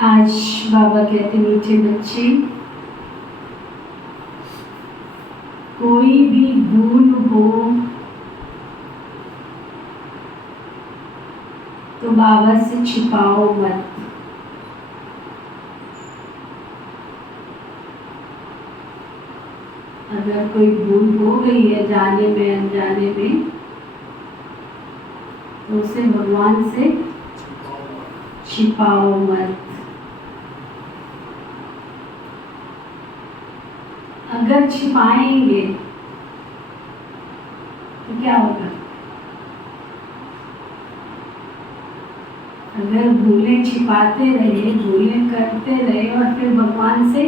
आज बाबा कहते मीठे बच्चे, कोई भी भूल हो तो बाबा से छिपाओ मत। अगर कोई भूल हो गई है जाने में अनजाने में तो उसे भगवान से छिपाओ मत। अगर छिपाएंगे तो क्या होगा? अगर भूलें छिपाते रहे, भूलें करते रहे और फिर भगवान से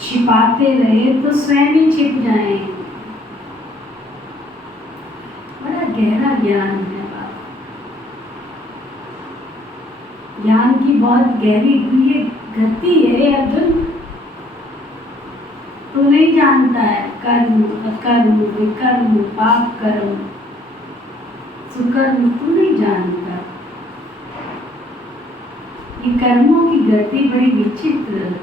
छिपाते रहे तो स्वयं ही छिप जाएंगे। बड़ा गहरा ज्ञान है बाबा, ज्ञान की बहुत गहरी ये गति है। अर्जुन, तू नहीं जानता है कर्म अकर्म विकर्म पाप कर्म सुकर्म, तू नहीं जानता। ये कर्मों की गति बड़ी विचित्र है,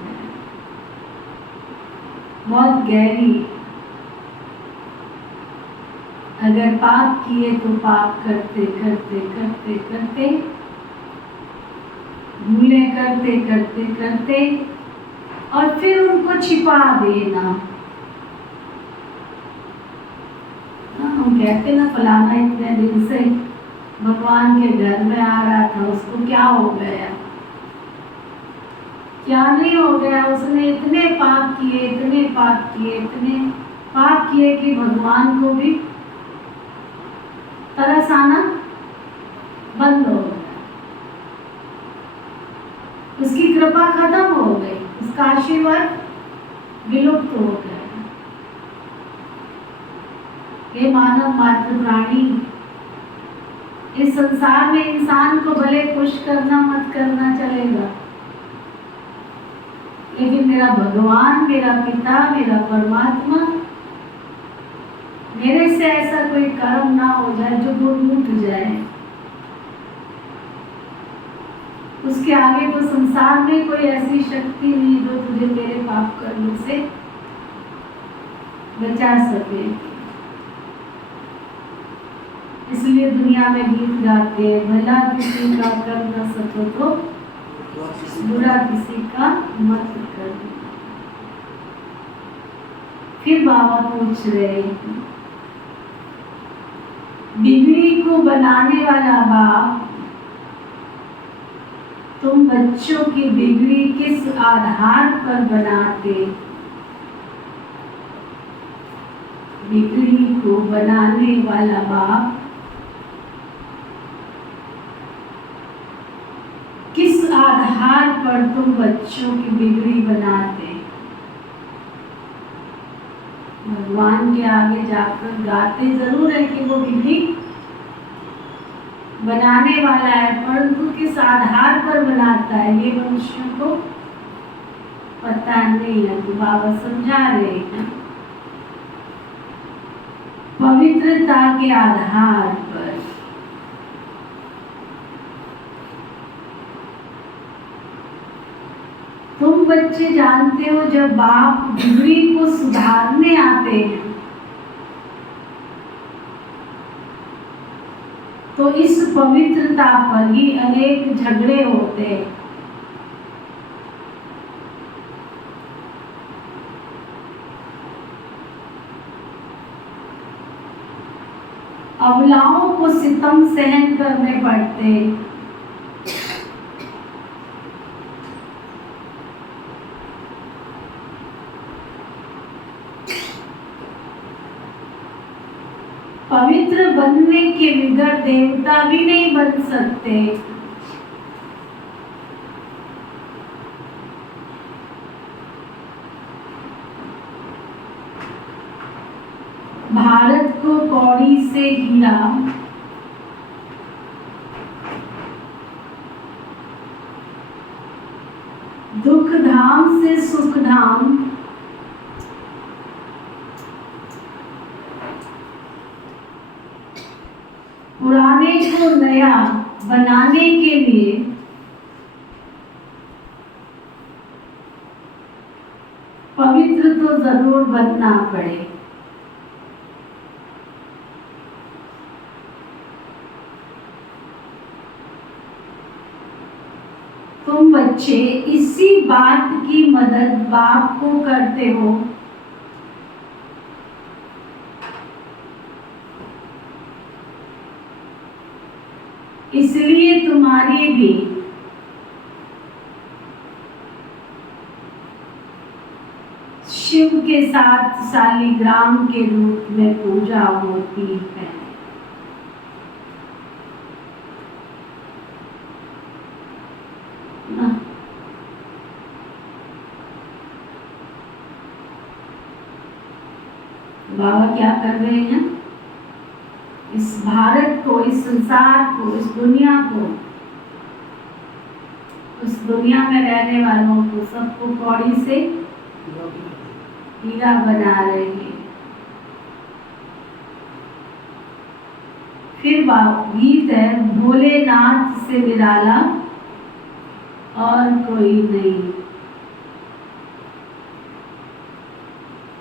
बहुत गहरी। अगर पाप किए तो पाप करते करते करते करते, भूले करते करते करते और फिर उनको छिपा देना। हम कहते ना फलाना इतने दिन से भगवान के घर में आ रहा था, उसको क्या हो गया? क्या नहीं हो गया? उसने इतने पाप किए, इतने पाप किए, इतने पाप किए कि भगवान को भी तरस आना बंद हो गया। उसकी कृपा खत्म हो गई, उसका आशीर्वाद विलुप्त हो गया। ये मानव मात्र प्राणी, इस संसार में इंसान को भले खुश करना मत करना चलेगा, लेकिन मेरा भगवान, मेरा पिता, मेरा परमात्मा, मेरे से ऐसा कोई कर्म ना हो जाए जो गुण उठ जाए, उसके आगे तो संसार में कोई ऐसी शक्ति नहीं जो तुझे तेरे पाप कर्म से बचा सके। इसलिए दुनिया में गीत गाते हैं, भला किसी का कर न सको तो बुरा किसी का मत कर। फिर बाबा पूछ रहे हैं, बिगड़ी को बनाने वाला बाप तुम बच्चों की बिगड़ी किस आधार पर बनाते? बिगड़ी को बनाने वाला बाप किस आधार पर तुम बच्चों की बिगड़ी बनाते? भगवान के आगे जाकर गाते जरूर है कि वो बिगड़ी बनाने वाला है, परंतु किस आधार पर बनाता है ये मनुष्यों को पता नहीं है। तो बाबा समझा रहे हैं, पवित्रता के आधार पर। तुम बच्चे जानते हो, जब बाप बिगड़ी को सुधारने आते हैं तो इस पवित्रता पर ही अनेक झगड़े होते हैं। अबलाओं को सितम सहन करने पड़ते। पवित्र बनने के बगैर देवता भी नहीं बन सकते। भारत को कौड़ी से हीरा, दुख धाम से सुख धाम, पुराने को नया बनाने के लिए पवित्र तो जरूर बनना पड़े। तुम बच्चे इसी बात की मदद बाप को करते हो। इसलिए तुम्हारी भी शिव के साथ शालिग्राम के रूप में पूजा होती है। बाबा क्या कर रहे हैं? इस भारत को, इस संसार को, इस दुनिया को, उस दुनिया में रहने वालों को सबको कौड़ी से हीरा बना रहे हैं। फिर गीत है, भोलेनाथ से निराला और कोई नहीं।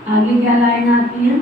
आगे क्या लाइन आती है?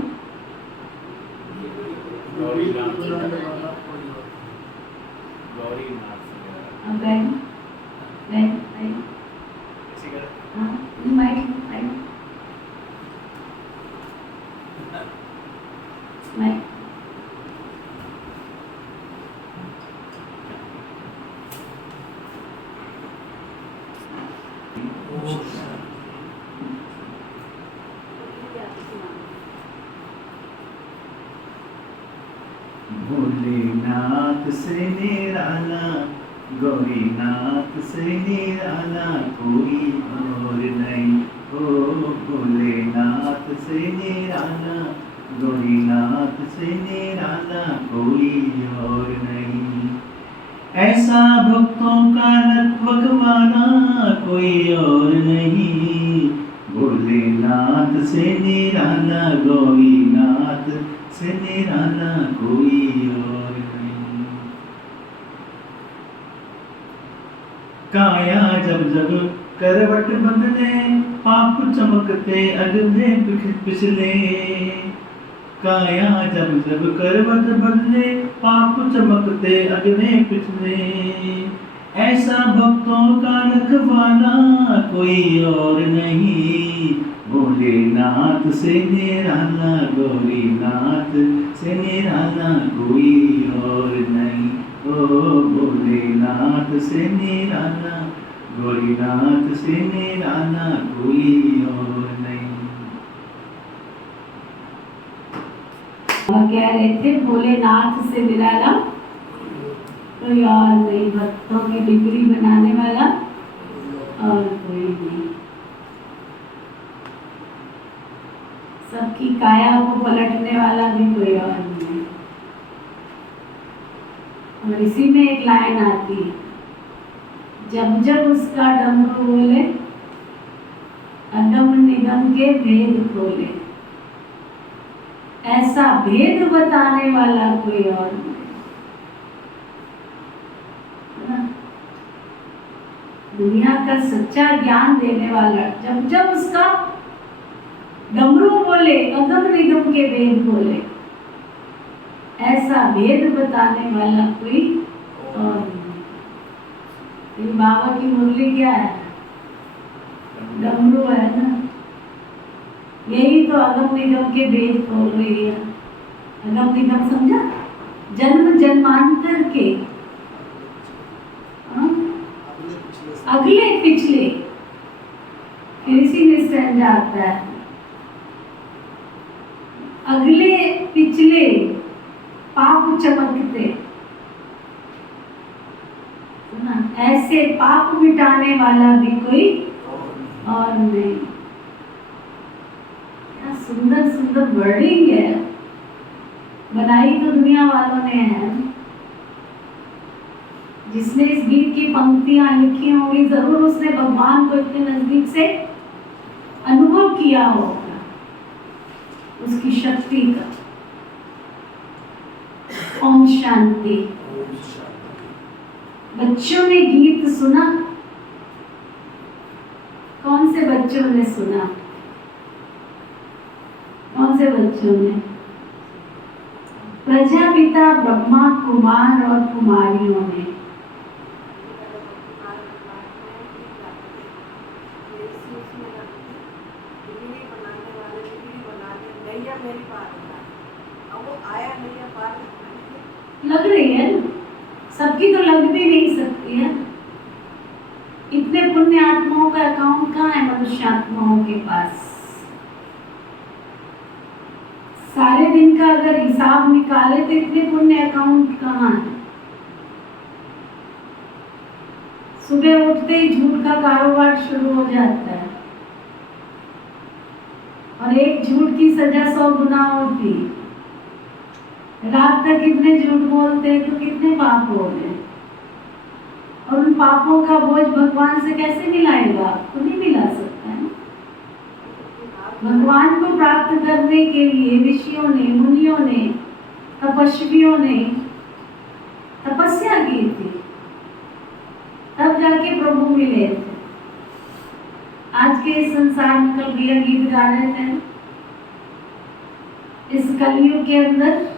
भोलेनाथ से निराला, गौरीनाथ से निराला कोई और नहीं। ओ भोलेनाथ से निराला, गौरीनाथ से निराला कोई और नहीं। ऐसा भक्तों का रखवाला कोई और नहीं। भोलेनाथ से निराला, गौरीनाथ से निराला कोई और नहीं। काया जब जब करवट बदले, पाप चमकते अगले पिछले। काया जब जब करवट बदले, पाप चमकते अगले पिछले। ऐसा भक्तों का रखवाला कोई और नहीं। भोलेनाथ से निराला, गौरीनाथ से निराला कोई और नहीं। ओ भोलेनाथ से निराला, गौरीनाथ से निराला कोई और नहीं। कह रहे थे भोलेनाथ से निराला कोई और नहीं, भक्तों की बिगड़ी बनाने वाला और कोई नहीं। सबकी काया को पलटने वाला भी कोई और नहीं। और इसी में एक लाइन आती है, जब जब उसका डमरू बोले, अगम निगम के भेद खोले। ऐसा भेद बताने वाला कोई और नहीं, है ना? दुनिया का सच्चा ज्ञान देने वाला जब जब उसका डमरू बोले, अगम निगम के वेद बोले, ऐसा भेद बताने वाला कोई और नहीं। बाबा की मुरली क्या है? डमरू है ना, यही तो अगम निगम के वेद बोल रही है। अगम निगम समझा? जन्म जन्मांतर के, अगले पिछले, इसी में स्टैंडर्ड आता है, अगले पिछले पाप चमकते, ऐसे पाप मिटाने वाला भी कोई और नहीं। क्या सुंदर सुंदर वर्डिंग है, बनाई तो दुनिया वालों ने है। जिसने इस गीत की पंक्तियां लिखी होंगी जरूर उसने भगवान को इतने नजदीक से अनुभव किया होगा, उसकी शक्ति का। ओम शांति। बच्चों ने गीत सुना? कौन से बच्चों ने सुना? कौन से बच्चों ने? प्रजापिता ब्रह्मा, कुमार और कुमारियों ने। लग रही है ना? सबकी तो लग भी नहीं सकती है। इतने पुण्य आत्माओं का अकाउंट कहाँ है मनुष्य आत्माओं के पास? सारे दिन का अगर हिसाब निकाले तो इतने पुण्य अकाउंट कहाँ है? सुबह उठते ही झूठ का कारोबार शुरू हो जाता है और एक झूठ की सजा 100 गुना होती है। रात तक कितने झूठ बोलते हैं तो कितने पाप हो गए, और उन पापों का बोझ भगवान से कैसे मिलाएगा? आपको नहीं मिला सकता है। भगवान को प्राप्त करने के लिए ऋषियों ने, मुनियों ने, तपस्वियों ने तपस्या की थी, तब जाके प्रभु मिले थे। आज के इस संसार में कल भैया गीत गा रहे थे, इस कलयुग के अंदर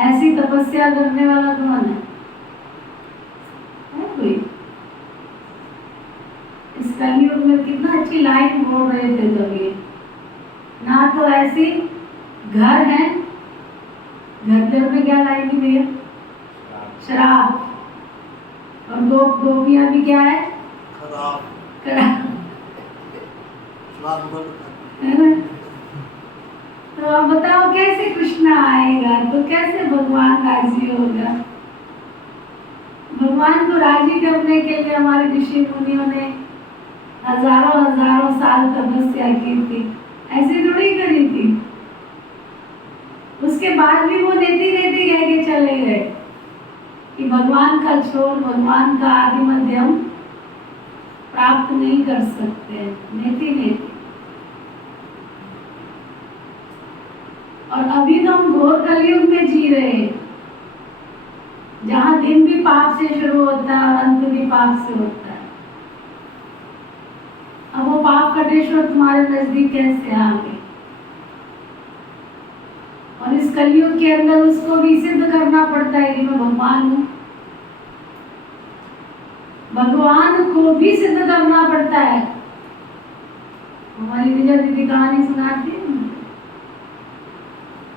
ऐसी तपस्या करने वाला कौन है? कोई? इस कलयुग में कितना अच्छी लाइन बोल रहे थे कभी, ना तो ऐसी घर है, घर में क्या लाइन थी भैया? शराब। और गोपियां भी क्या है? खराब। है ना? तो अब बताओ कैसे कृष्ण आएगा, तो कैसे भगवान राजी होगा? भगवान को राजी करने के लिए हमारे ऋषि मुनियों ने हजारों हजारों साल तपस्या की थी, ऐसी थोड़ी करी थी। उसके बाद भी वो देती रहती कह के चले गए कि भगवान का छोड़, भगवान का आदि मध्यम प्राप्त नहीं कर सकते, नेति नेति। और अभी तो हम घोर कलयुग में जी रहे हैं, जहां दिन भी पाप से शुरू होता है और अंत भी पाप से होता है। अब वो पाप कटेश्वर तुम्हारे नजदीक कैसे आ गए? और इस कलयुग के अंदर उसको भी सिद्ध करना पड़ता है कि मैं भगवान हूं। भगवान को भी सिद्ध करना पड़ता है। हमारी विजय दीदी कहानी सुनाती है,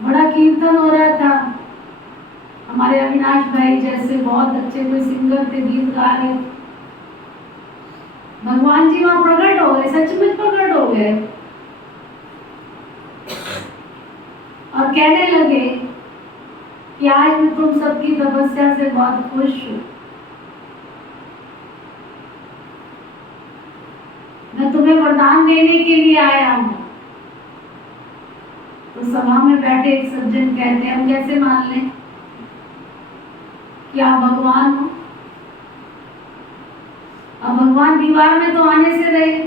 बड़ा कीर्तन हो रहा था, हमारे अविनाश भाई जैसे बहुत अच्छे कोई सिंगर थे, गीत गा रहे, भगवान जी वहां प्रकट हो गए, सचमुच प्रकट हो गए और कहने लगे कि आज मैं तुम सबकी तपस्या से बहुत खुश हूं, मैं तुम्हें वरदान देने के लिए आया हूं। तो सभा में बैठे एक सज्जन कहते हैं, हम कैसे मान लें कि आप भगवान हो? अब भगवान दीवार में तो आने से रहे,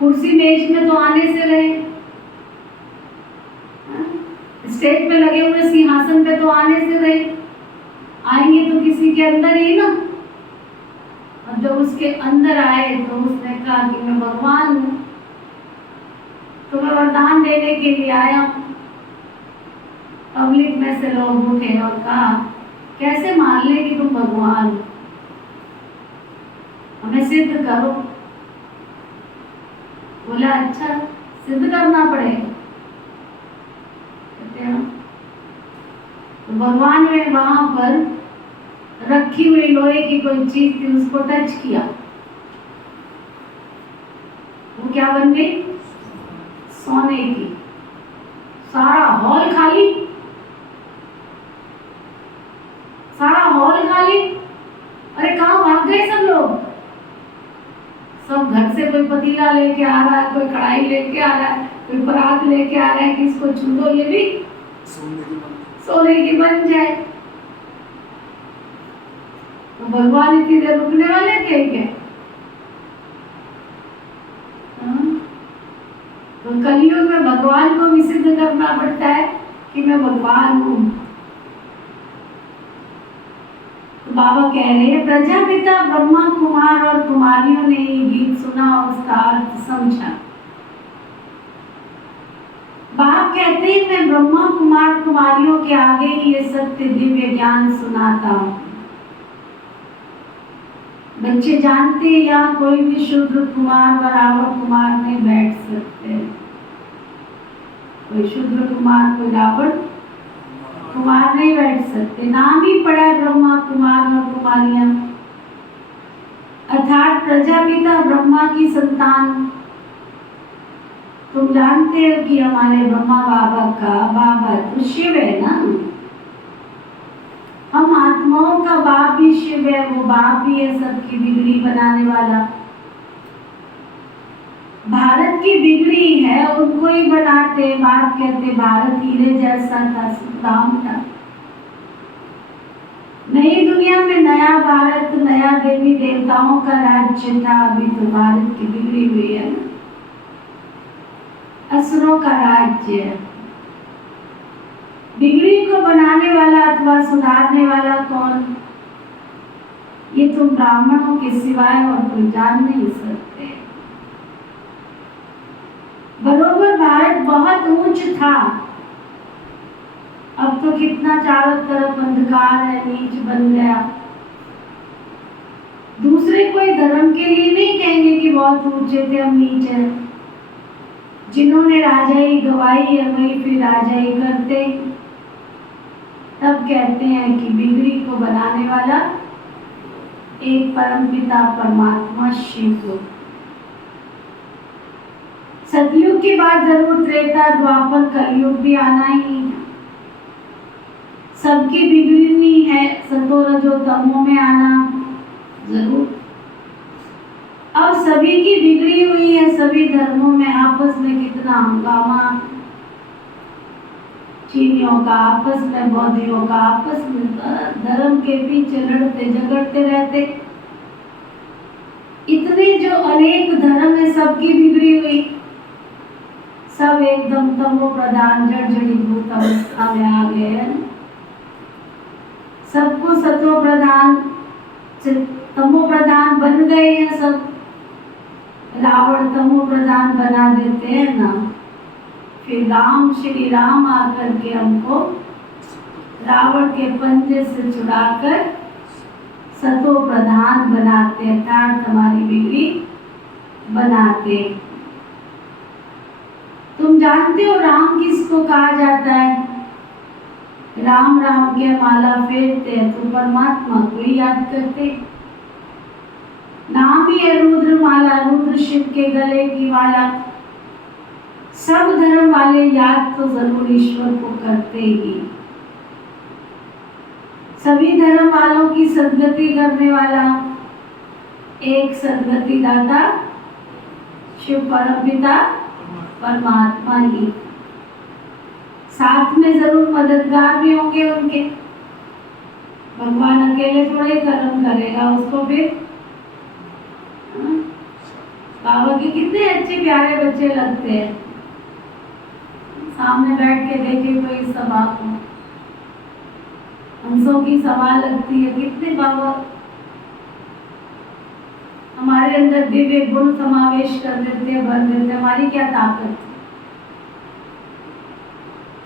कुर्सी मेज में तो आने से रहे, स्टेज पे लगे हुए सिंहासन पे तो आने से रहे, आएंगे तो किसी के अंदर ही ना। और जब उसके अंदर आए तो उसने कहा कि मैं भगवान हूँ, तुम्हें वरदान देने के लिए आया हूँ। पब्लिक में से लोग उठे और कहा कैसे मान ले कि तुम भगवान हो, हमें सिद्ध करो। बोला अच्छा सिद्ध करना पड़ेगा। कहते हैं तो भगवान ने वहां पर रखी हुई लोहे की कोई चीज थी, उसको टच किया, वो क्या बन गई? सोने की। सारा हॉल खाली, सारा हॉल खाली। अरे कहाँ भाग गए सब लोग? सब घर से कोई पतीला लेके आ रहा है, कोई कढ़ाई लेके आ रहा है, कोई परात लेके आ रहा है कि इसको छू दो, ये भी सोने की बन जाए। तो भगवान इतनी देर रुकने वाले थे क्या? तो कलयुग में भगवान को भी सिद्ध करना पड़ता है कि मैं भगवान हूँ। तो बाबा कह रहे हैं प्रजापिता ब्रह्मा कुमार और कुमारियों ने ये गीत सुना और उसका अर्थ समझा। बाप कहते हैं मैं ब्रह्मा कुमार कुमारियों के आगे ये सत्य दिव्य ज्ञान सुनाता हूँ। बच्चे जानते हैं यहाँ कोई भी शूद्र कुमार बराबर कुमार नहीं बैठ सकते। कोई शूद्र कुमार कोई रावण कुमार नहीं बैठ सकते। नाम ही पड़ा है ब्रह्मा कुमार और कुमारियां, अर्थात प्रजापिता ब्रह्मा की संतान। तुम जानते हो कि हमारे ब्रह्मा बाबा का बाबा तो शिव है ना। हम आत्माओं का बाप भी शिव है, वो बाप भी है सबकी बिगड़ी बनाने वाला। भारत की बिगड़ी है उनको ही बनाते। बाप कहते भारत हीरे जैसा था, सुदाम था। नई दुनिया में नया भारत, नया देवी देवताओं का राज्य था। अभी तो भारत की बिगड़ी हुई है ना, असुरों का राज्य है। बिगड़ी को बनाने वाला अथवा सुधारने वाला कौन? ये तुम ब्राह्मणों के सिवाय और कोई जान नहीं सकते। बरोबर भारत बहुत ऊंच था, अब तो कितना चारों तरफ अंधकार है, नीच बन गया। दूसरे कोई धर्म के लिए नहीं कहेंगे कि बहुत ऊंचे थे हम नीच हैं। जिन्होंने राजाई गवाई है वही फिर राजाई करते, तब कहते हैं कि बिगड़ी को बनाने वाला एक परमपिता परमात्मा शिव को। सतयुग के बाद जरूर त्रेता द्वापर कलयुग भी आना ही है। सबकी बिगड़नी है, सतो रजो तमो में आना जरूर। अब सभी की बिगड़ी हुई है, सभी धर्मों में आपस में कितना हंगामा। चीनियों का आपस में, बौद्धियों का आपस में, धर्म के पीछे लड़ते झगड़ते रहते। इतने जो अनेक धर्म है सबकी बिगड़ी हुई, सब एकदम तमो प्रधान जड़जड़ीभूत अवस्था में आ गए हैं। सबको सतो प्रधान तमो प्रधान बन गए हैं सब। रावण तमो प्रधान बना देते हैं ना, फिर राम श्री राम आकर के हमको रावण के पंजे से छुड़ाकर सतो प्रधान बनाते, अर्थात हमारी बिगड़ी बनाते। तुम जानते हो राम किसको कहा जाता है? राम राम के माला फेरते हैं तो परमात्मा को ही याद करते। नाम ही है रुद्र माला, रुद्र शिव के गले की माला। सब धर्म वाले याद तो जरूर ईश्वर को करते ही। सभी धर्म वालों की सद्गति करने वाला एक सद्गति दाता शिव परमपिता परमात्मा ही। साथ में जरूर मददगार भी होंगे उनके। भगवान अकेले थोड़े कर्म करेगा उसको फिर। बाबा के कितने अच्छे प्यारे बच्चे लगते हैं, सामने बैठ के देखे कोई सभा को, हंसों की सभा लगती है, कितने बाबा हमारे अंदर दिव्य गुण समावेश कर देते हैं, भर देते हैं। हमारी क्या ताकत है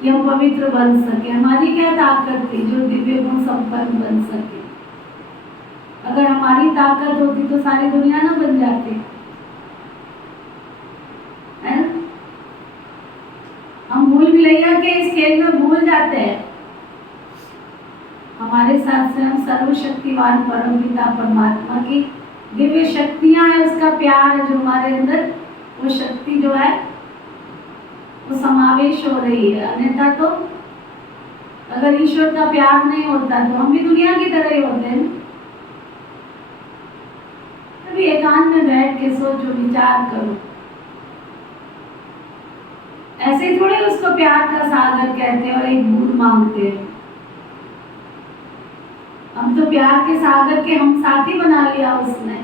कि हम पवित्र बन सके? हमारी क्या ताकत थी जो दिव्य गुण संपन्न बन सके? अगर हमारी ताकत होती तो सारी दुनिया ना बन जाती, है ना? हम भूल भुलैया के इस खेल में भूल जाते हैं। हमारे साथ से हम सर्वशक्तिवान परम पिता परमात्मा की दिव्य शक्तियां हैं, उसका प्यार है जो हमारे अंदर, वो शक्ति जो है वो समावेश हो रही है। अन्यथा तो अगर ईश्वर का प्यार नहीं होता तो हम भी दुनिया की तरह ही होते हैं। तभी एकांत में बैठ के सोचो, विचार करो। ऐसे थोड़े उसको प्यार का सागर कहते हैं और एक बूंद मांगते हैं। हम तो प्यार के सागर के हम साथी बना लिया उसने।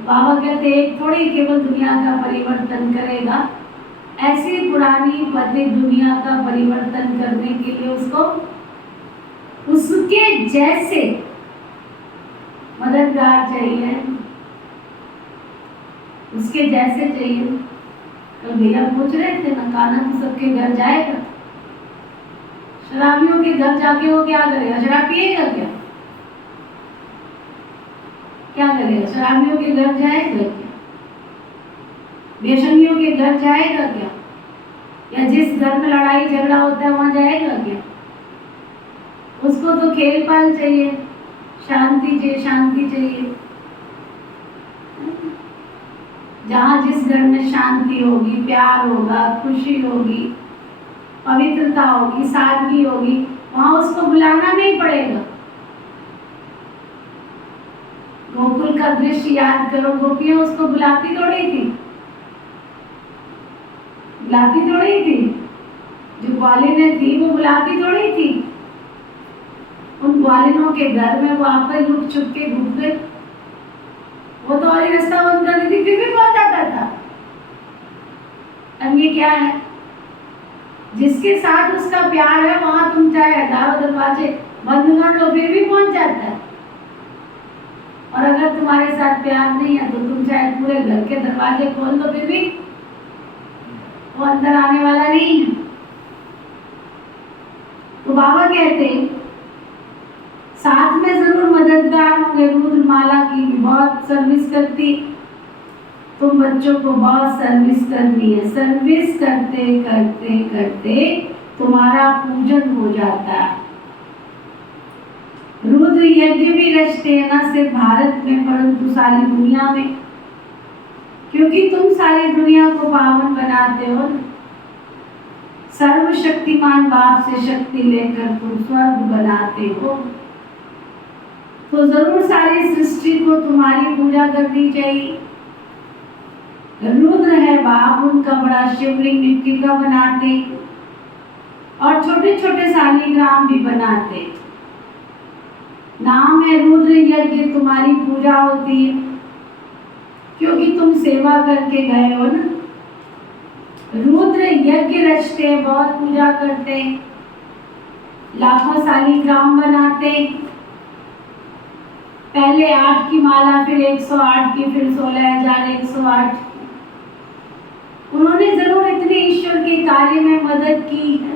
बाबा कहते एक थोड़ी केवल दुनिया का परिवर्तन करेगा, ऐसी पुरानी पतित दुनिया का परिवर्तन करने के लिए उसको उसके जैसे मददगार चाहिए, उसके जैसे चाहिए। कल भैया पूछ रहे थे ना, कान्हा तो सबके घर जाएगा, शराबियों के घर जाके वो क्या करेगा? शराब पिएगा क्या? क्या करेगा? शराबियों के घर जाएगा क्या? बेशनियों के घर जाएगा क्या? या जिस घर में लड़ाई झगड़ा होता है वहां जाएगा क्या? उसको तो खेल पाल चाहिए, शांति चाहिए, शांति चाहिए। जहाँ जिस घर में शांति होगी, प्यार होगा, खुशी होगी, पवित्रता होगी, सादगी होगी, वहां उसको बुलाना नहीं पड़ेगा। गोकुल का दृश्य याद करो, गोपियां उसको बुलाती थोड़ी थी, बुलाती थोड़ी थी। जो ग्वालिनें थी वो बुलाती थोड़ी थी। उन ग्वालिनों के घर में वो आप लुक छुप के घुस गए, वो तो और रास्ता बंद कर दी थी, फिर भी पहुंच जाता था। अब ये क्या है? जिसके साथ उसका प्यार है वहां तुम चाहे हजारों दरवाजे बंद कर लो फिर भी पहुंच जाता है। और अगर तुम्हारे साथ प्यार नहीं है तो तुम चाहे पूरे घर के दरवाजे खोल दो फिर भी वो अंदर आने वाला नहीं है। तो बाबा कहते साथ में जरूर मददगार होंगे। रुद्रमाला की भी बहुत सर्विस करती, तुम बच्चों को बहुत सर्विस करनी है। सर्विस करते करते करते तुम्हारा पूजन हो जाता है। रुद्र यज्ञ भी रचते हैं, न सिर्फ भारत में परंतु सारी दुनिया में, क्योंकि तुम सारी दुनिया को पावन बनाते हो। सर्वशक्तिमान बाप से शक्ति लेकर तुम स्वर्ग बनाते हो, तो जरूर सारी सृष्टि को तुम्हारी पूजा करनी चाहिए। रुद्र है बाप, उनका बड़ा शिवलिंग मिट्टी का बनाते और छोटे छोटे शालिग्राम भी बनाते। नाम है रुद्र यज्ञ, तुम्हारी पूजा होती है क्योंकि तुम सेवा करके गए हो ना। रुद्र यज्ञ रचते, बहुत पूजा करते, लाखों शालिग्राम बनाते। पहले 8 की माला, फिर 108 की, फिर 16,108। उन्होंने जरूर इतने ईश्वर के कार्य में मदद की है।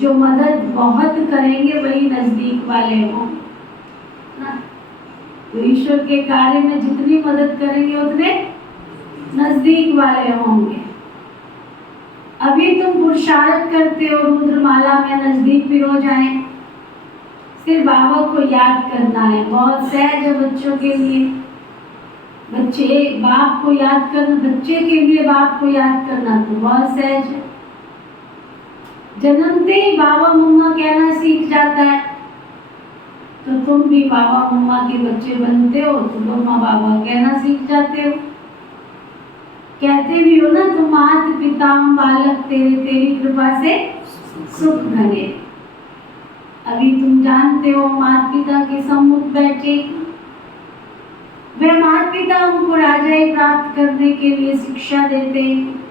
जो मदद बहुत करेंगे वही नजदीक वाले हों ना। तो ईश्वर के कार्य में जितनी मदद करेंगे उतने नजदीक वाले होंगे। अभी तुम पुरुषार्थ करते हो रुद्रमाला में नजदीक भी हो जाएं। सिर्फ बाबा को याद करना है, बहुत सहज है बच्चों के लिए। बच्चे बाप को याद करना, बच्चे के लिए बाप को याद करना तो बहुत सहज है। जन्मते ही बाबा मम्मा कहना सीख जाता है, तो तुम भी बाबा मम्मा के बच्चे बनते हो तो मम्मा बाबा कहना सीख जाते हो। कहते भी हो ना, तुम मात पिता बालक तेरे, तेरी कृपा से सुख घने। अभी तुम जानते हो माता पिता के सम्मुख बैठे वे माता पिता उनको राजाई प्राप्त करने के लिए शिक्षा देते हैं।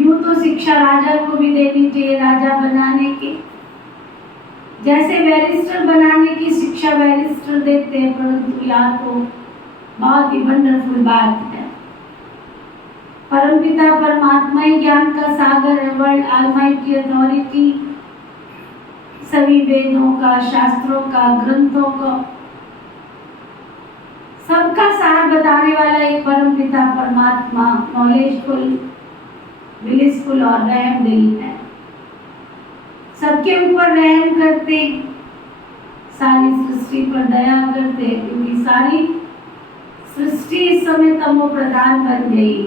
यूं तो शिक्षा राजा को भी देनी चाहिए, राजा बनाने की, जैसे बैरिस्टर बनाने की शिक्षा बैरिस्टर देते हैं, परंतु यह तो बहुत ही वंडरफुल बात है। परमपिता परमात्मा ही ज्ञान का सागर है, वर्ल्ड ऑलमाइटी अथॉरिटी, सभी वेदों का, शास्त्रों का, ग्रंथों का, सबका सार बताने वाला एक परमपिता परमात्मा नॉलेजफुल, ब्लिसफुल और रहम दिल है। सबके ऊपर रहम करते, सारी सृष्टि पर दया करते, क्योंकि सारी सृष्टि इस समय तमो प्रधान बन गई।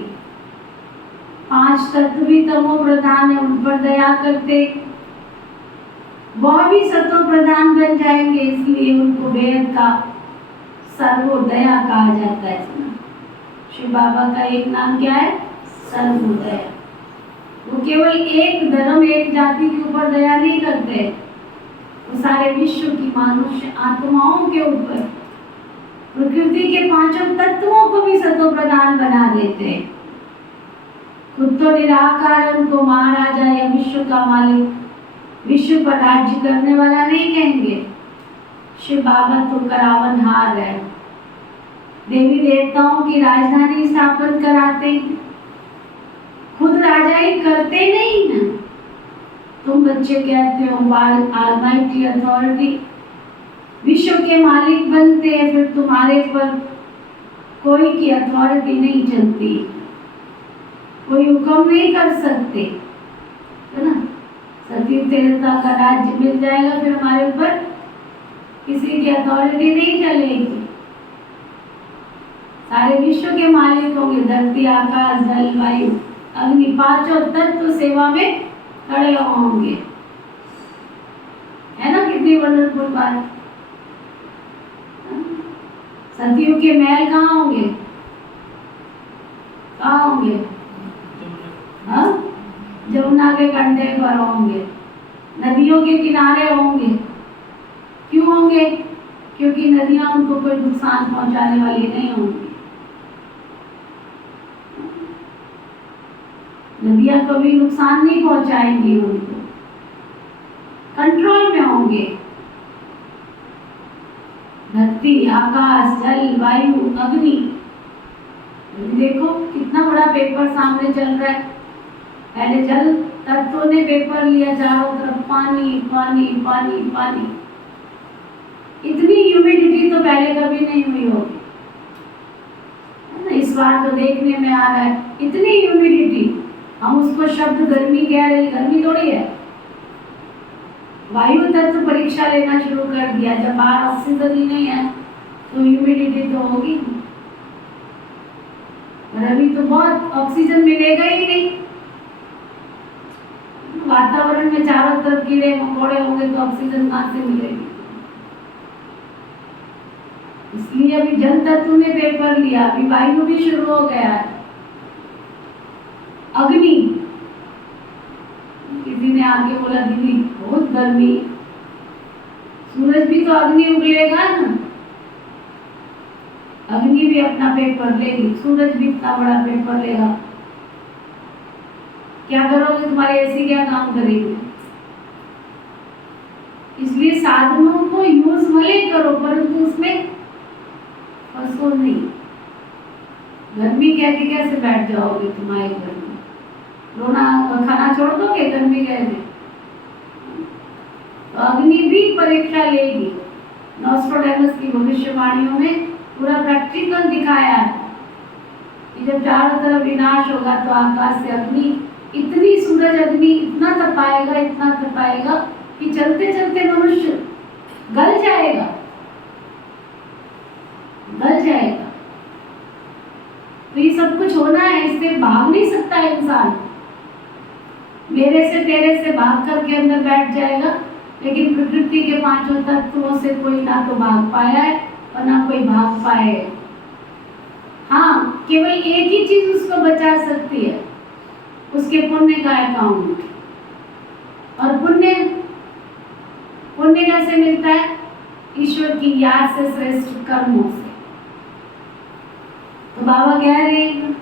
5 तत्व भी तमो प्रधान है, उन पर दया करते, वह भी सतो प्रधान बन जाएंगे, इसलिए उनको बेहद का सर्वोदया कहा जाता है। शिव बाबा का एक नाम क्या है? सर्वोदया। वो केवल एक धर्म, एक जाति के ऊपर दया नहीं करते, वो सारे विश्व की मनुष्य आत्माओं के ऊपर, प्रकृति के 5 तत्वों को भी सतो प्रधान बना देते हैं। खुद तो निराकार, उनको महाराजा या विश्व का मालिक, विश्व पर राज्य करने वाला नहीं कहेंगे। शिव बाबा तो करावनहार है, देवी देवताओं की राजधानी स्थापन कराते हैं, खुद राजाई करते नहीं ना। तुम बच्चे कहते हो ऑलमाइटी अथॉरिटी, विश्व के मालिक बनते हैं, फिर तुम्हारे पर कोई की अथॉरिटी नहीं चलती, कोई हुक्म नहीं कर सकते, है ना। सती देवता का राज्य मिल जाएगा, फिर हमारे ऊपर किसी की अथॉरिटी नहीं चलेगी। सारे विश्व के मालिक होंगे, धरती, आकाश, जल, वायु, अग्नि, 5 तत्व सेवा में खड़े होंगे, है ना। कितनी वंडरफुल बात। सतियों के महल कहाँ होंगे? कहाँ होंगे? हाँ, जमुना के कंढे पर होंगे, नदियों के किनारे होंगे। क्यों होंगे? क्योंकि नदियां उनको कोई नुकसान पहुंचाने वाली नहीं होंगी। नदियां कभी नुकसान नहीं पहुंचाएंगी, उनको कंट्रोल में होंगे। धरती, आकाश, जल, वायु, अग्नि, देखो कितना बड़ा पेपर सामने चल रहा है। पहले जल तत्वों ने पेपर लिया, चारों तरफ पानी पानी पानी पानी। इतनी ह्यूमिडिटी तो पहले कभी नहीं हुई होगी, है ना। इस बार तो देखने में आ रहा है इतनी ह्यूमिडिटी, हम उसको शब्द गर्मी कह रहे, गर्मी थोड़ी है। वायु तत्व परीक्षा लेना शुरू कर दिया, जब बाहर ऑक्सीजन ही नहीं है तो ह्यूमिडिटी तो होगी, और अभी तो बहुत ऑक्सीजन मिलेगा ही नहीं। वातावरण में चारों तरफ कीड़े मकोड़े होंगे तो ऑक्सीजन कहाँ से मिलेगी। इसलिए अभी जल तत्व ने पेपर लिया, अभी वायु भी शुरू हो गया है। अग्नि, किसी ने आके बोला दीदी बहुत गर्मी, सूरज भी तो अग्नि उगलेगा ना, अग्नि भी अपना पेपर लेगी, सूरज भी इतना बड़ा पेपर लेगा। क्या करोगे? तुम्हारे एसी क्या काम करेगी? इसलिए साधनों को यूज भले करो, परंतु उसमें फंसो नहीं। गर्मी कह के कैसे बैठ जाओगे तुम्हारे घर में? रोना खाना छोड़ दोगे गर्मी कह के? तो अग्नि भी परीक्षा लेगी। नॉस्ट्राडेमस की भविष्यवाणियों में पूरा प्रैक्टिकल दिखाया है कि जब चारों तरफ विनाश होगा तो आकाश से अग्नि, इतनी सूरज अग्नि इतना तपाएगा कि चलते चलते मनुष्य गल जाएगा। तो ये सब कुछ होना है, इससे भाग नहीं सकता इंसान। मेरे से तेरे से भाग करके अंदर बैठ जाएगा, लेकिन प्रकृति के 5 तत्वों से कोई ना तो भाग पाया है और ना कोई भाग पाए। हाँ, केवल एक ही चीज उसको बचा सकती है, उसके पुण्य का अकाउंट। और पुण्य कैसे मिलता है? ईश्वर की याद से, श्रेष्ठ कर्मों से। तो बाबा कह रहे हैं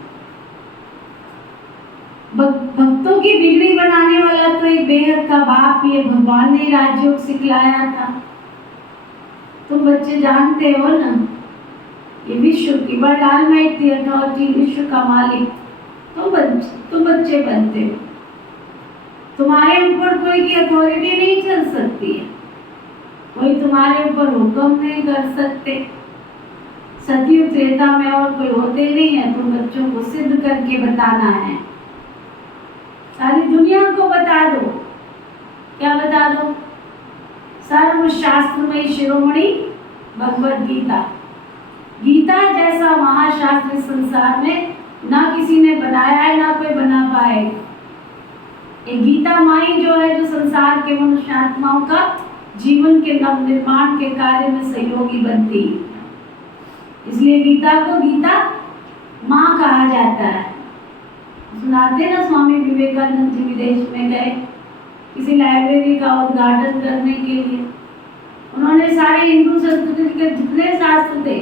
भक्तों की बिगड़ी बनाने वाला तो एक बेहद का बाप ही है, भगवान ने राजयोग सिखलाया था। तुम बच्चे जानते हो ना, ये विश्व की बट ऑलमाइटी अथॉरिटी, विश्व का मालिक तुम बच्चे बनते हो। तुम्हारे ऊपर कोई की अथॉरिटी नहीं चल सकती है, कोई तुम्हारे ऊपर हुक्म नहीं कर सकते। सतयुग त्रेता में और कोई होते नहीं है, तुम बच्चों को सिद्ध करके बताना है, सारी दुनिया को बता दो। क्या बता दो? सर्वशास्त्रमयी शिरोमणि भगवद गीता। गीता जैसा महाशास्त्र इस संसार में ना किसी ने बनाया है, ना कोई बना पाए। ये गीता माई जो है, जो संसार के मनुष्य आत्माओं का जीवन के नव निर्माण के कार्य में सहयोगी बनती है। इसलिए गीता को गीता माँ कहा जाता है। सुनाते ना, स्वामी विवेकानंद जी विदेश में गए किसी लाइब्रेरी का उद्घाटन करने के लिए। उन्होंने सारे हिंदू संस्कृति के जितने शास्त्र थे